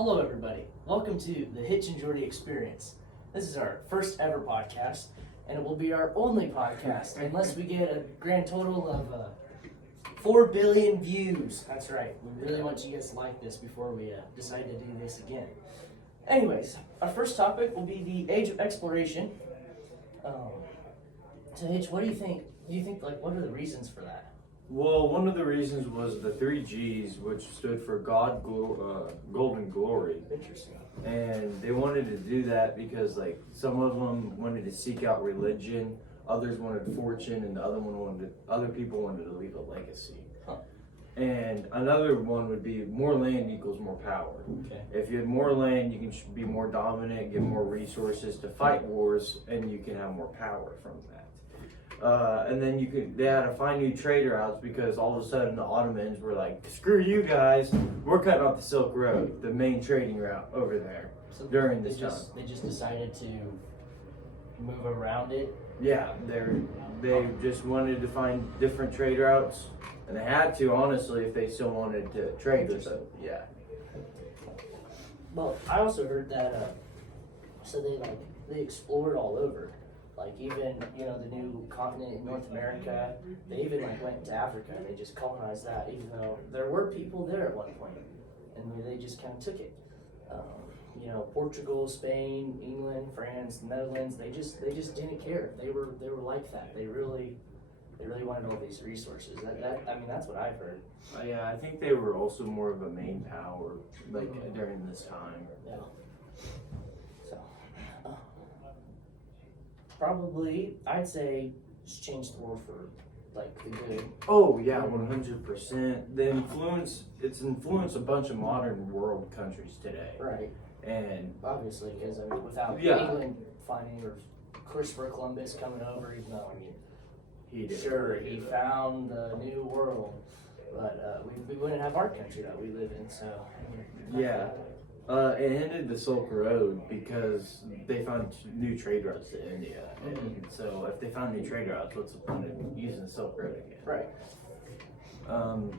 Hello, everybody. Welcome to the Hitch and Jordy experience. This is our first ever podcast, and it will be our only podcast unless we get a grand total of 4 billion views. That's right. We really want you guys to like this before we decide to do this again. Anyways, our first topic will be the age of exploration. So, Hitch, what do you think? What are the reasons for that? Well, one of the reasons was the 3 G's, which stood for God, Golden Glory. Interesting. And they wanted to do that because, some of them wanted to seek out religion, others wanted fortune, and other people wanted to leave a legacy. Huh. And another one would be more land equals more power. Okay. If you had more land, you can be more dominant, get more resources to fight wars, and you can have more power from that. And then they had to find new trade routes because all of a sudden the Ottomans were like, screw you guys, we're cutting off the Silk Road, the main trading route over there during this time. They just decided to move around it. Yeah, they just wanted to find different trade routes, and they had to, honestly, if they still wanted to trade with them. Yeah. Well, I also heard that so they explored all over. Even, the new continent in North America, they even went to Africa and they just colonized that, even though there were people there at one point, and they just kind of took it. Portugal, Spain, England, France, the Netherlands, they just didn't care. They were like that. They really wanted all these resources. That's what I've heard. Yeah, I think they were also more of a main power, during this time. Yeah. So, probably, I'd say, just change the world for, the good. Oh, yeah, 100%. It's influenced a bunch of modern world countries today. Right. And obviously, because, without yeah. England finding, or Christopher Columbus coming over, even though, he did. Sure, he found the new world, but we wouldn't have our country that we live in, so. Yeah. It ended the Silk Road because they found new trade routes to India. And so if they found new trade routes, what's the point of using the Silk Road again? Right.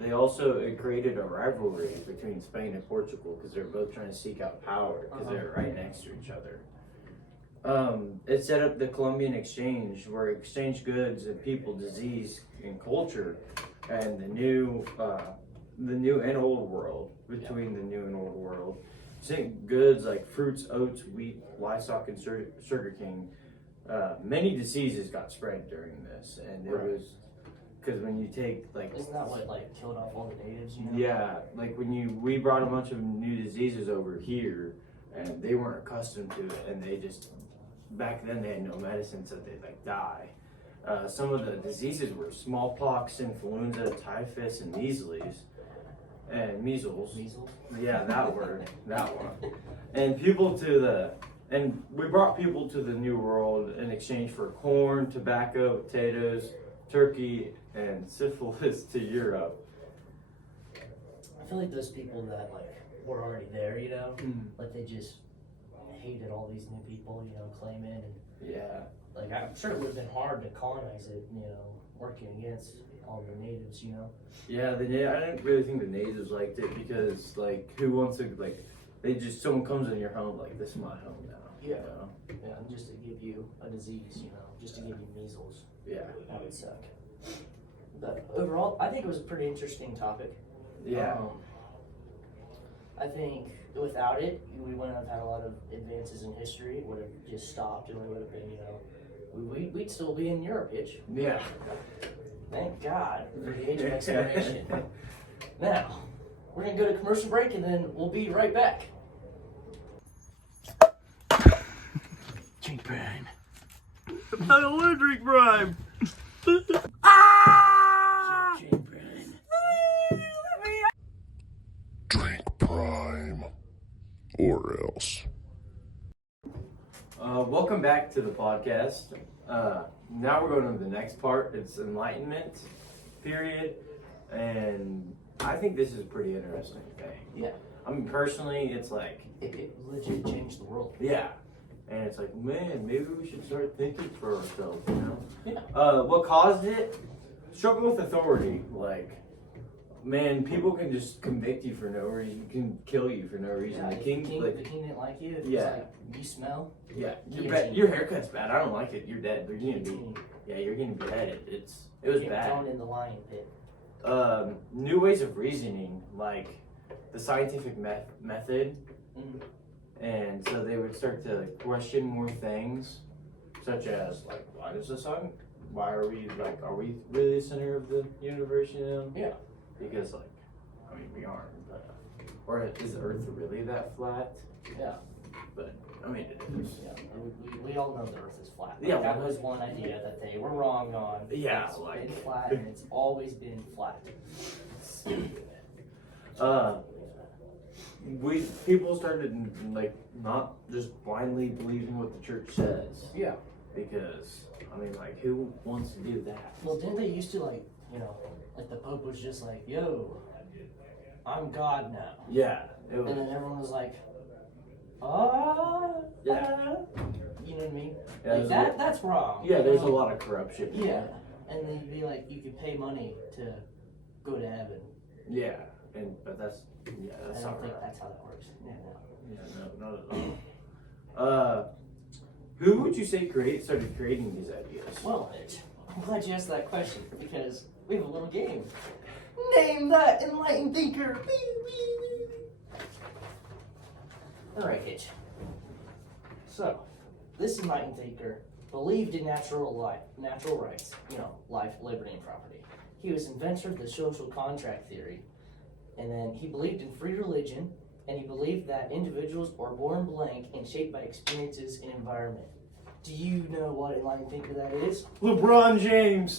It created a rivalry between Spain and Portugal because they're both trying to seek out power because they're right next to each other. It set up the Columbian Exchange, where it exchanged goods and people, disease, and culture, and the new and old world between the new and old world. Sent goods like fruits, oats, wheat, livestock, and sugarcane. Many diseases got spread during this, and it was because when you take isn't that what killed off all the natives? Yeah, we brought a bunch of new diseases over here, and they weren't accustomed to it, and they just back then they had no medicine, so they'd die. Some of the diseases were smallpox, influenza, typhus, and measles. And measles. Measles? Yeah, that word. That one. And we brought people to the New World in exchange for corn, tobacco, potatoes, turkey, and syphilis to Europe. I feel like those people that were already there, they just hated all these new people, claiming and Yeah. I'm sure it would have been hard to colonize it, working against all the natives, Yeah, I didn't really think the natives liked it because, who wants to, someone comes in your home, this is my home now. Yeah. Yeah, and just to give you a disease, just to give you measles. Yeah. That would suck. But overall, I think it was a pretty interesting topic. Yeah. I think without it, we wouldn't have had a lot of advances in history. It would have just stopped, and we would have been, we'd still be in Europe, Hitch. Yeah. Thank God for the age of exploration. Now, we're going to go to commercial break, and then we'll be right back. Drink Prime. I don't want to drink Prime. Drink Prime. Drink Prime. Or else. Welcome back to the podcast. Now we're going to the next part. It's enlightenment period, and I think this is pretty interesting. Okay. Yeah. Personally, it's it legit changed the world. Yeah, and it's man, maybe we should start thinking for ourselves. Yeah. What caused it? Struggle with authority. Man, people can just convict you for no reason, can kill you for no reason. Yeah, The if king, the king didn't like you, if Yeah. it's like, you smell, yeah, Guillotine. your haircut's bad. I don't like it. You're dead. You're gonna be, you're gonna be beheaded. It was get bad. thrown in the lion pit. New ways of reasoning, like the scientific method, Mhm. and so they would start to question more things, such as like, why does the sun? Why are we really the center of the universe? You know? Yeah. Because I mean, we aren't. But, or is the Earth really that flat? Yeah. But I mean, it is. Yeah, we all know the Earth is flat. Yeah, That was one idea that they were wrong on. Yeah, It's like- been flat, and it's always been flat. People started like not just blindly believing what the church says. Yeah. Because I mean, like, who wants to do that? Well, didn't they used to like the Pope was just like, "Yo, I'm God now," Yeah, it and was. then everyone was like, Yeah. you know what I mean? Yeah, Like that's wrong. Yeah, there's a you know? lot of corruption. Yeah, and they'd be like, you could pay money to go to heaven. Yeah, but that's I not don't think right. that's how that works. Yeah, no. Yeah, no, not at all. Who would you say started creating these ideas? Well, Hitch, I'm glad you asked that question because we have a little game. Name that enlightened thinker. All right, Hitch. So, this enlightened thinker believed in natural rights, life, liberty, and property. He was inventor of the social contract theory, and then he believed in free religion, and he believed that individuals are born blank and shaped by experiences and environment. Do you know what enlightened thinker that is? LeBron James.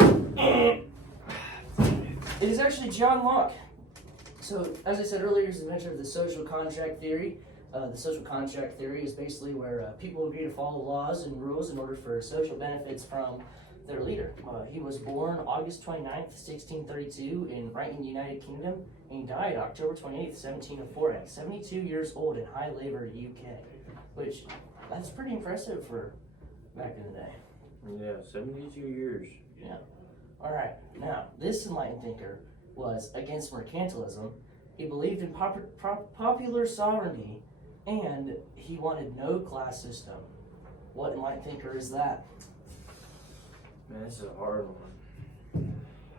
It is actually John Locke. So, as I said earlier, he's the inventor of the social contract theory. The social contract theory is basically where people agree to follow laws and rules in order for social benefits from their leader. He was born August 29th, 1632 in United Kingdom, and he died October 28th, 1704 at 72 years old in High Labour, UK, which that's pretty impressive for back in the day. Yeah, 72 years. Yeah. All right. Now, this enlightened thinker was against mercantilism. He believed in popular sovereignty, and he wanted no class system. What enlightened thinker is that? Man, this is a hard one.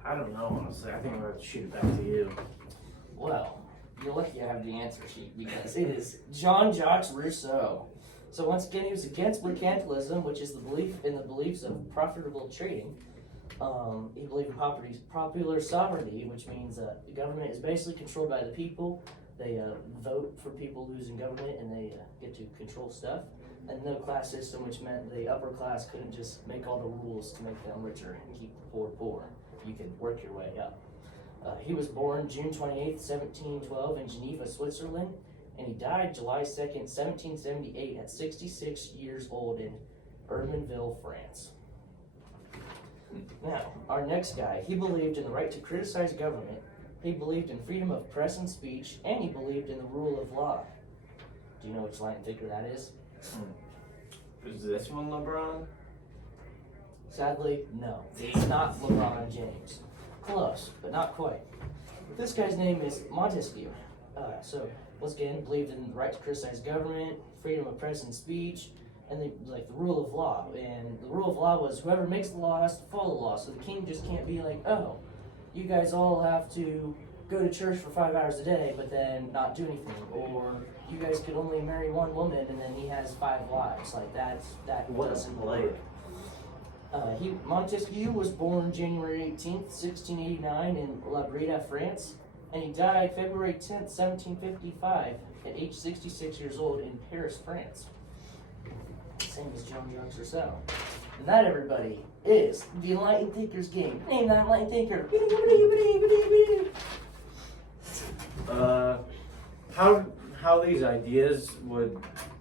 I don't know, honestly. I think I'm going to have to shoot it back to you. Well, you're lucky I have the answer sheet because it is Jean-Jacques Rousseau. So once again, he was against mercantilism, which is the beliefs of profitable trading. He believed in popular sovereignty, which means the government is basically controlled by the people. They vote for people who's in government, and they get to control stuff. And no class system, which meant the upper class couldn't just make all the rules to make them richer and keep the poor poor. You could work your way up. He was born June 28th, 1712 in Geneva, Switzerland, and he died July 2nd, 1778 at 66 years old in Ermenville, France. Now, our next guy, he believed in the right to criticize government, he believed in freedom of press and speech, and he believed in the rule of law. Do you know which enlightened thinker that is? Is this one LeBron? Sadly, no. It's not LeBron James. Close, but not quite. This guy's name is Montesquieu. So, once again, believed in the right to criticize government, freedom of press and speech, and the rule of law. And the rule of law was whoever makes the law has to follow the law. So the king just can't be like, oh, you guys all have to go to church for 5 hours a day, but then not do anything. Or you guys could only marry one woman, and then he has 5 wives. Like that doesn't work. Montesquieu was born January 18th, 1689 in La Breda, France, and he died February 10th, 1755 at age 66 years old in Paris, France. Same as Jean-Jacques Rousseau. And that, everybody, is the Enlightened Thinker's game. Name that Enlightened Thinker. How these ideas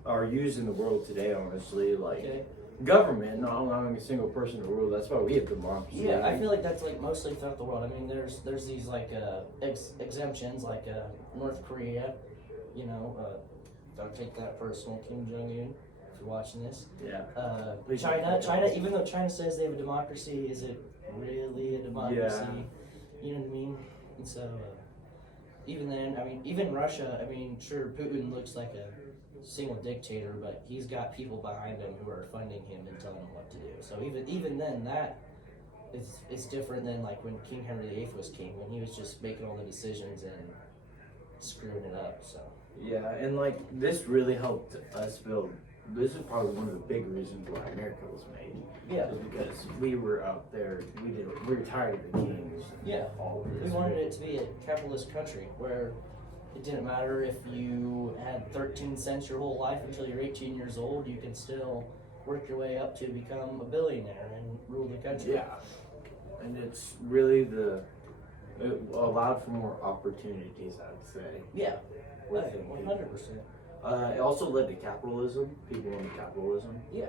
are used in the world today, honestly, like Okay. government not allowing a single person to rule. That's why we have democracy. Yeah, I feel like that's like mostly throughout the world. I mean, there's these like exemptions, like North Korea. Don't take that personal, Kim Jong-un, if you're watching this. Yeah. China, even though China says they have a democracy, is it really a democracy? Yeah. You know what I mean? And so, even then, I mean, even Russia, I mean, sure, Putin looks like a single dictator, but he's got people behind him who are funding him and telling him what to do. So even then, that is different than like when King Henry VIII was king, when he was just making all the decisions and screwing it up. So Yeah, and like this really helped us build. This is probably one of the big reasons why America was made. yeah, Is because we were out there. We were tired of the kings. And yeah. all of this. We wanted it to be a capitalist country where it didn't matter if you had 13 cents your whole life until you're 18 years old, you can still work your way up to become a billionaire and rule the country. Yeah, and it's really it allowed for more opportunities, I'd say. Yeah, within 100%. It also led to capitalism. People wanted capitalism. Yeah.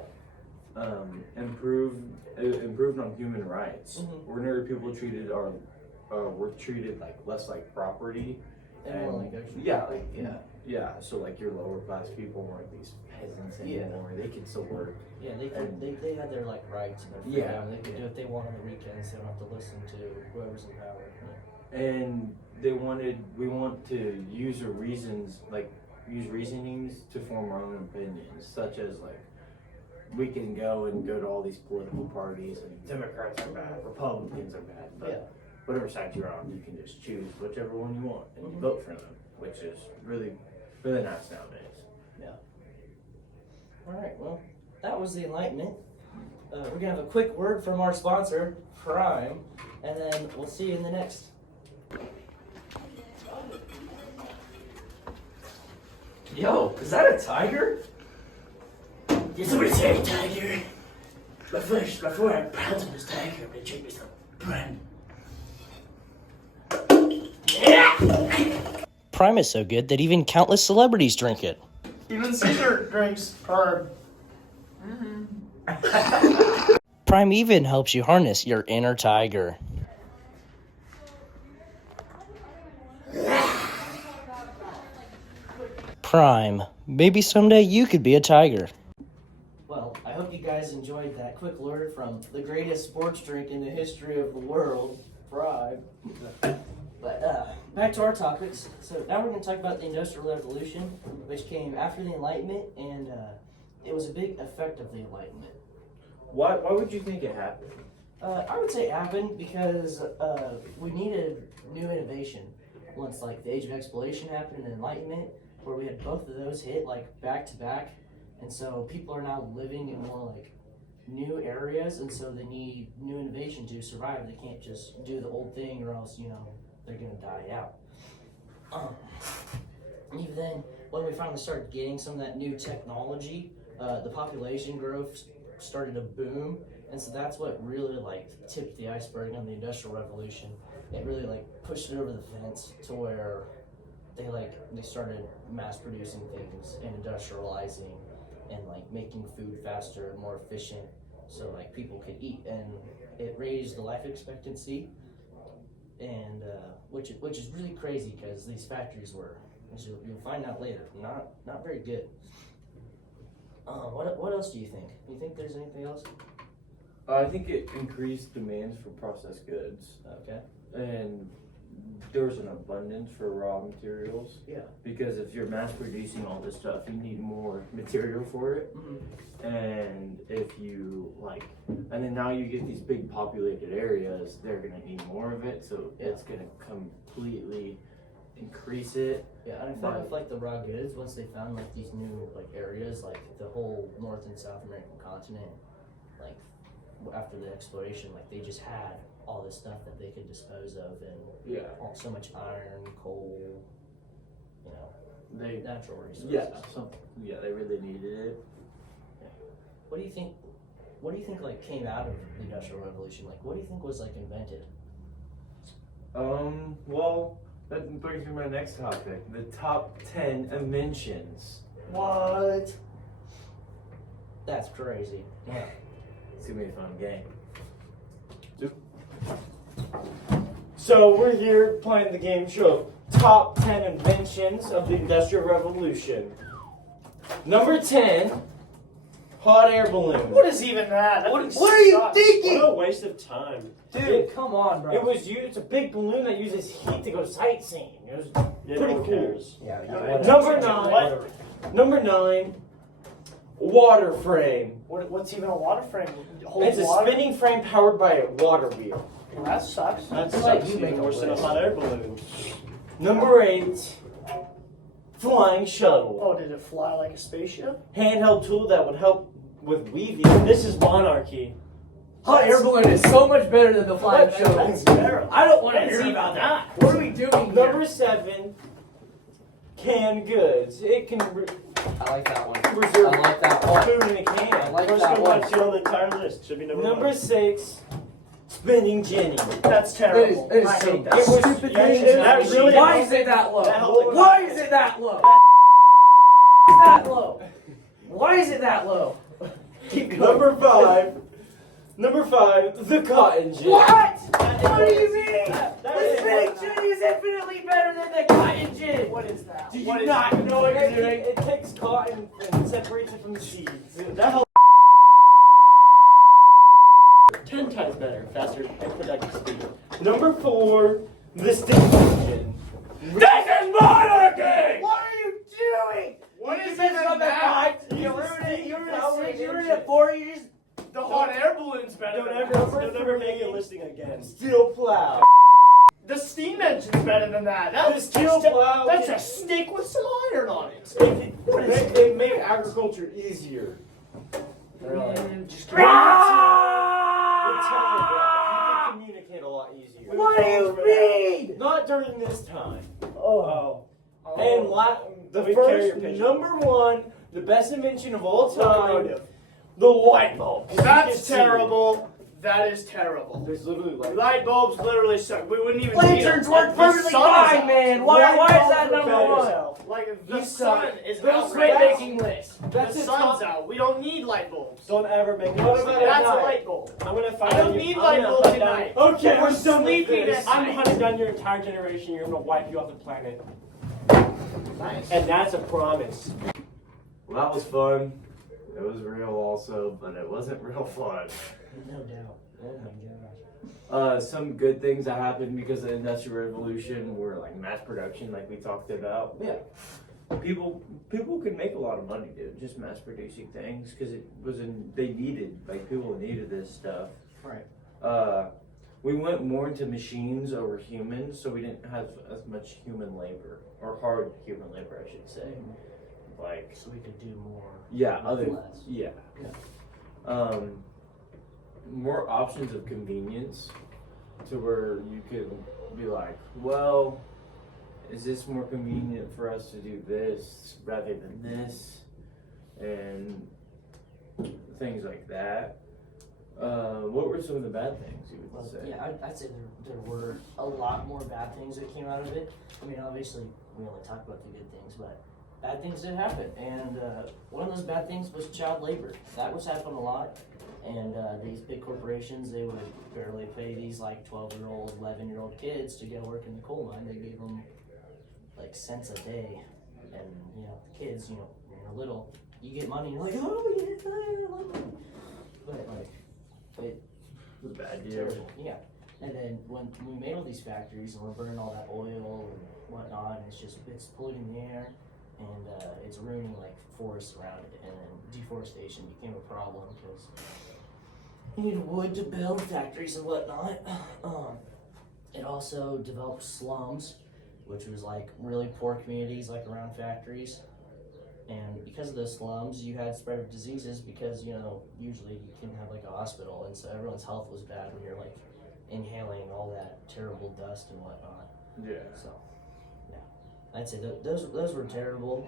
Improved on human rights. Mhm. Ordinary people were treated like less like property. And more like actually. Yeah. So like your lower class people weren't these peasants anymore. They could still work. Yeah, they had their like rights and their freedom. They could do what they want on the weekends. They don't have to listen to whoever's in power. And we want to use reasonings to form our own opinions, such as like we can go to all these political parties and Democrats are bad, Republicans are bad, but whatever side you're on, you can just choose whichever one you want and vote for them, which is really, really nice nowadays. Yeah. All right. Well, that was the Enlightenment. We're gonna have a quick word from our sponsor, Prime, and then we'll see you in the next. Yo, is that a tiger? Did somebody say a tiger? But first, before I pounce on this tiger, I'm gonna drink me some brand. Prime is so good that even countless celebrities drink it. Even Caesar drinks Prime. Prime even helps you harness your inner tiger. Prime. Maybe someday you could be a tiger. Well, I hope you guys enjoyed that quick word from the greatest sports drink in the history of the world, Prime. But back to our topics. So now we're going to talk about the Industrial Revolution, which came after the Enlightenment, and it was a big effect of the Enlightenment. Why would you think it happened? I would say it happened because we needed new innovation. Once like the Age of Exploration happened and Enlightenment, where we had both of those hit like back to back, and so people are now living in more like new areas, and so they need new innovation to survive. They can't just do the old thing, or else they're gonna die out. And even then, when we finally started getting some of that new technology, the population growth started to boom, and so that's what really like tipped the iceberg on the Industrial Revolution. It really like pushed it over the fence to where they started mass producing things and industrializing and like making food faster and more efficient, so like people could eat, and it raised the life expectancy, and which is really crazy because these factories were, as you'll find out later, not very good. What else do you think? Do you think there's anything else? I think it increased demands for processed goods. Okay. And there was an abundance for raw materials. Yeah. Because if you're mass producing all this stuff, you need more material for it. Mm-hmm. And if you and then now you get these big populated areas, they're gonna need more of it. So it's gonna completely increase it. Yeah, and I found with like the raw goods, once they found like these new like areas, like the whole North and South American continent, like after the exploration, like they just had all this stuff that they could dispose of, and so much iron, coal, natural resources. They really needed it. Yeah. What do you think like came out of the Industrial Revolution? Like, what do you think was like invented? Well, that brings me to my next topic: the top 10 inventions. What? That's crazy. Yeah. It's gonna be a fun game. So we're here playing the game show Top 10 Inventions of the Industrial Revolution. Number 10 Hot air balloon. What is even that? What are you thinking? What a waste of time. Dude, come on, bro. It's a big balloon that uses heat to go sightseeing. It was Yeah, pretty no one cool. cares. Yeah, Number 9, water frame. What's even a water frame? It's a spinning frame powered by a water wheel. Well, that sucks. That's That like sucks you make even a worse than a list. hot air balloon. Number 8, flying shuttle. Oh, did it fly like a spaceship? Handheld tool that would help with weaving. This is monarchy. Hot air balloon is so much better than the flying shuttle. That's terrible. I don't want to That's hear even about that. that. What are we doing Number here? 7, canned goods. It can I like that one. preserve I like that one. food in a I can. like First that one one. that's on the entire list. Should be number 1. 6, spinning Jenny. That's terrible. It is I so hate that. It was stupid that thing. is that really- Why is it that low? That helped. Why is it that low? Why is it that low? Why is it that low? Keep going. Number 5, the cotton gin. What? What do you mean? That The is- spinning gin is infinitely better than the cotton gin. What is that? Did What you is not that? know what you're doing? It takes cotton and separates it from the seeds. That helps. 10 times better, faster, and productive speed. Number 4, the steam engine. This is monarchy! What are you doing? What You is said even something that? bad. You ruined it. You ruined it 4 years. The hot air balloon's better. Don't than ever- that. number Don't ever make three. it listing again. Steel plow. The steam engine's better than that. That's The steel plow. That's a stick with some iron on it. It made agriculture easier. Just You can communicate a lot easier. What do you mean? Not during this time. Oh. And the We carry your first, picture. number 1, the best invention of all time, Locomotive. the light bulb. You can That's see terrible. That is terrible. it. There's literally light bulbs. Light bulbs literally suck. We wouldn't even need Lanterns them. work The perfectly sun is fine, out. man. Why Light is bulbs that are number better. 1? Like the You sun suck. is Those out great right now. making list. That's The it, sun's Tom. out. We don't need light bulbs. Don't ever make What it. about that's a light bulb. I'm gonna find I don't need light bulbs at night. Okay, We're I'm done with sleeping this. at I'm night. hunting down your entire generation. You're gonna wipe you off the planet, Nice. and that's a promise. Well, that was fun. It was real also, but it wasn't real fun. No doubt. Oh my gosh. Some good things that happened because of the Industrial Revolution were like mass production, like we talked about. Yeah. People could make a lot of money, dude, just mass producing things because they needed, like, people needed this stuff. Right. We went more into machines over humans, so we didn't have as much human labor, or hard human labor, I should say. Like, So we could do more. yeah, with less. yeah. Yeah. More options of convenience to where you could be like, well, is this more convenient for us to do this rather than this? And things like that. What were some of the bad things you would Well, say? yeah, I'd say there were a lot more bad things that came out of it. I mean, obviously, we only talk about the good things, but bad things did happen. And one of those bad things was child labor. That was happening a lot. And these big corporations, they would barely pay these like 12-year-old, 11-year-old kids to go work in the coal mine. They gave them like cents a day. And, you know, the kids, you know, when you're little, you get money and you're like, oh, yeah, I love money. But, like, it was a bad year. terrible. Yeah. And then when we made all these factories and we're burning all that oil and whatnot, and it's polluting the air, and it's ruining like forests around it, and then deforestation became a problem because you need wood to build factories and whatnot. It also developed slums, which was like really poor communities like around factories. And because of those slums, you had spread of diseases because, you know, usually you can have like a hospital, and so everyone's health was bad when you're like inhaling all that terrible dust and whatnot. Yeah. So, yeah, I'd say those were terrible.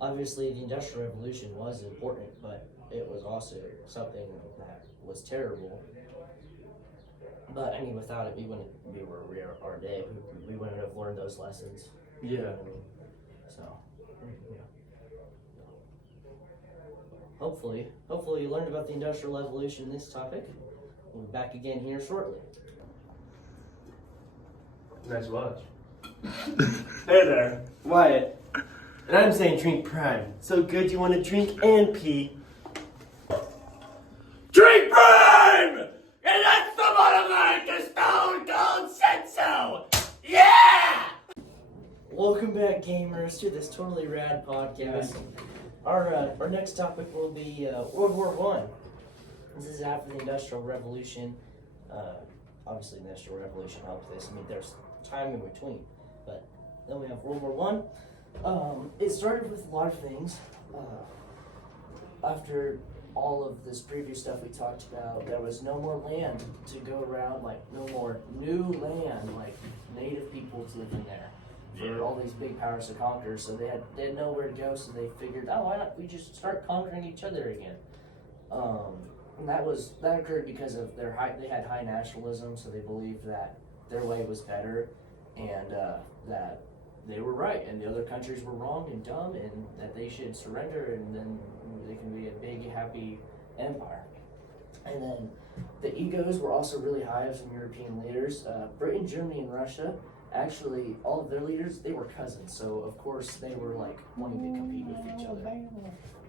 Obviously, the Industrial Revolution was important, but it was also something that was terrible. But I mean, without it, we wouldn't be where we are today. We wouldn't have learned those lessons. Yeah. I mean, so, yeah. Hopefully you learned about the Industrial Revolution in this topic. We'll be back again here shortly. Nice watch. Hey there, Wyatt. And I'm saying drink Prime. So good you want to drink and pee. rad gamers to this totally rad podcast. Our next topic will be World War One. This is after the Industrial Revolution. Obviously, the Industrial Revolution helped this. I mean, there's time in between, but then we have World War One. It started with a lot of things. After all of this previous stuff we talked about, there was no more land to go around, like no more new land, like native people to live in there. For all these big powers to conquer, so they had nowhere to go, so they figured, oh, why not we just start conquering each other again? And that occurred because of they had high nationalism, so they believed that their way was better, and that they were right, and the other countries were wrong and dumb, and that they should surrender, and then they can be a big, happy empire. And then the egos were also really high of some European leaders. Britain, Germany, and Russia, actually, all of their leaders, they were cousins, so of course they were like wanting to compete with each other.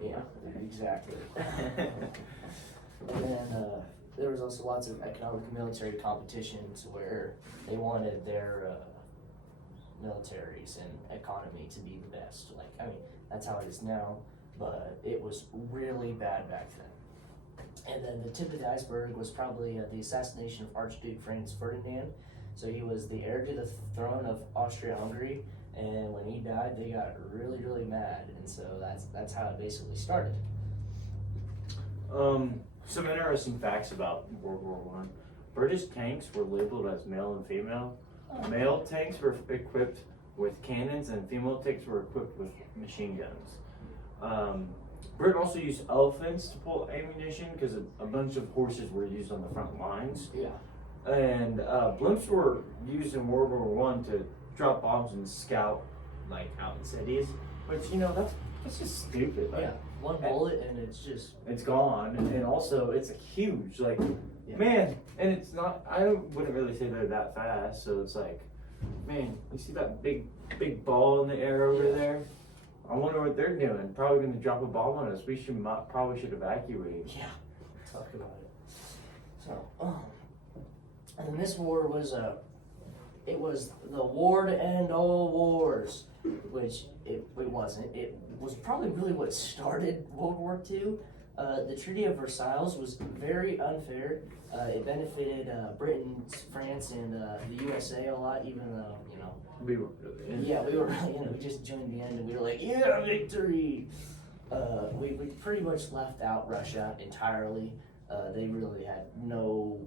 Yeah, exactly. And then there was also lots of economic and military competitions where they wanted their militaries and economy to be the best. Like, I mean, that's how it is now, but it was really bad back then. And then the tip of the iceberg was probably the assassination of Archduke Franz Ferdinand. So he was the heir to the throne of Austria-Hungary, and when he died, they got really, really mad, and so that's how it basically started. Some interesting facts about World War One. British tanks were labeled as male and female. Male tanks were equipped with cannons, and female tanks were equipped with machine guns. Britain also used elephants to pull ammunition because a bunch of horses were used on the front lines. Yeah. And blimps were used in World War One to drop bombs and scout, like, out in cities. Which, that's just stupid. Like, Yeah, one bullet and it's gone. And also, it's huge. Like, man, and it's not, wouldn't really say they're that fast. So it's like, man, you see that big ball in the air over there? I wonder what they're doing. Probably going to drop a bomb on us. We probably should evacuate. Yeah, talk about it. So, and then this war was it was the war to end all wars, which it wasn't. It was probably really what started World War II. The Treaty of Versailles was very unfair. It benefited Britain, France, and the USA a lot, even though, We were really in. Yeah, we were really, we just joined the end and we were like, yeah, victory! We pretty much left out Russia entirely. They really had no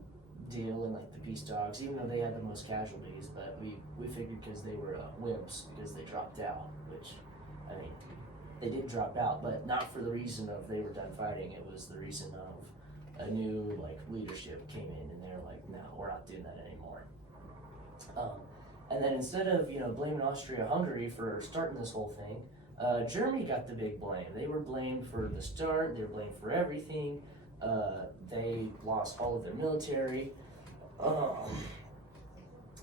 deal in like the peace talks, even though they had the most casualties, but we figured because they were wimps, because they dropped out, which, I mean, they did drop out, but not for the reason of they were done fighting. It was the reason of a new like leadership came in and they're like, no, we're not doing that anymore. And then instead of blaming Austria-Hungary for starting this whole thing, Germany got the big blame. They were blamed for the start. They were blamed for everything. They lost all of their military,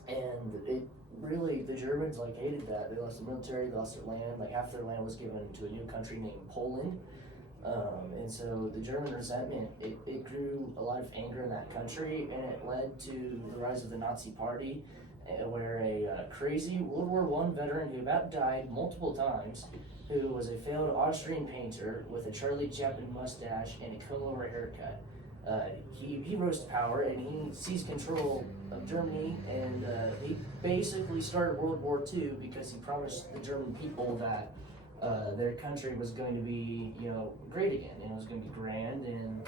and it really, the Germans like hated that. They lost their military, they lost their land. Like half their land was given to a new country named Poland, and so the German resentment, it grew a lot of anger in that country, and it led to the rise of the Nazi Party, where a crazy World War I veteran who about died multiple times, who was a failed Austrian painter with a Charlie Chaplin mustache and a comb-over haircut. He rose to power and he seized control of Germany, and he basically started World War II because he promised the German people that their country was going to be, great again, and it was going to be grand, and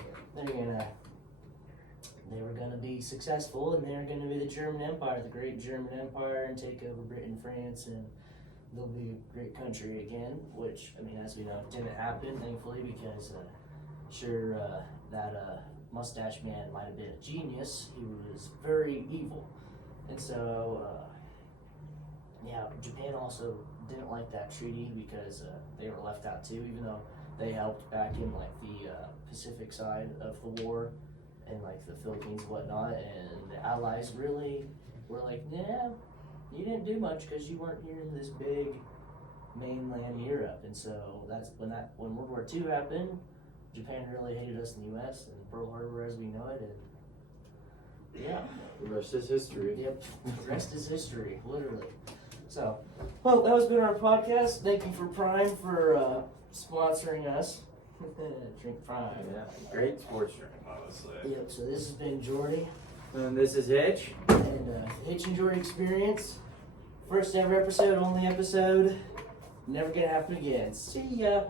they were going to be successful, and they were going to be the German Empire, the great German Empire, and take over Britain, France, and they'll be a great country again, which, I mean, as we know, didn't happen, thankfully, because that mustache man might have been a genius. He was very evil. And so, Japan also didn't like that treaty because they were left out too, even though they helped back in like the Pacific side of the war and like the Philippines and whatnot, and the Allies really were like, nah, you didn't do much because you weren't here in this big mainland Europe. And so that's when World War II happened, Japan really hated us in the U.S. and Pearl Harbor as we know it, and yeah. The rest is history. Yep, the rest is history, literally. So, well, that has been our podcast. Thank you for Prime for sponsoring us. Drink Prime. Yeah, great sports drink, honestly. Yep, so this has been Jordy And this is Hitch. and Hitch and Jordy Experience. First ever episode, only episode. Never gonna happen again. See ya.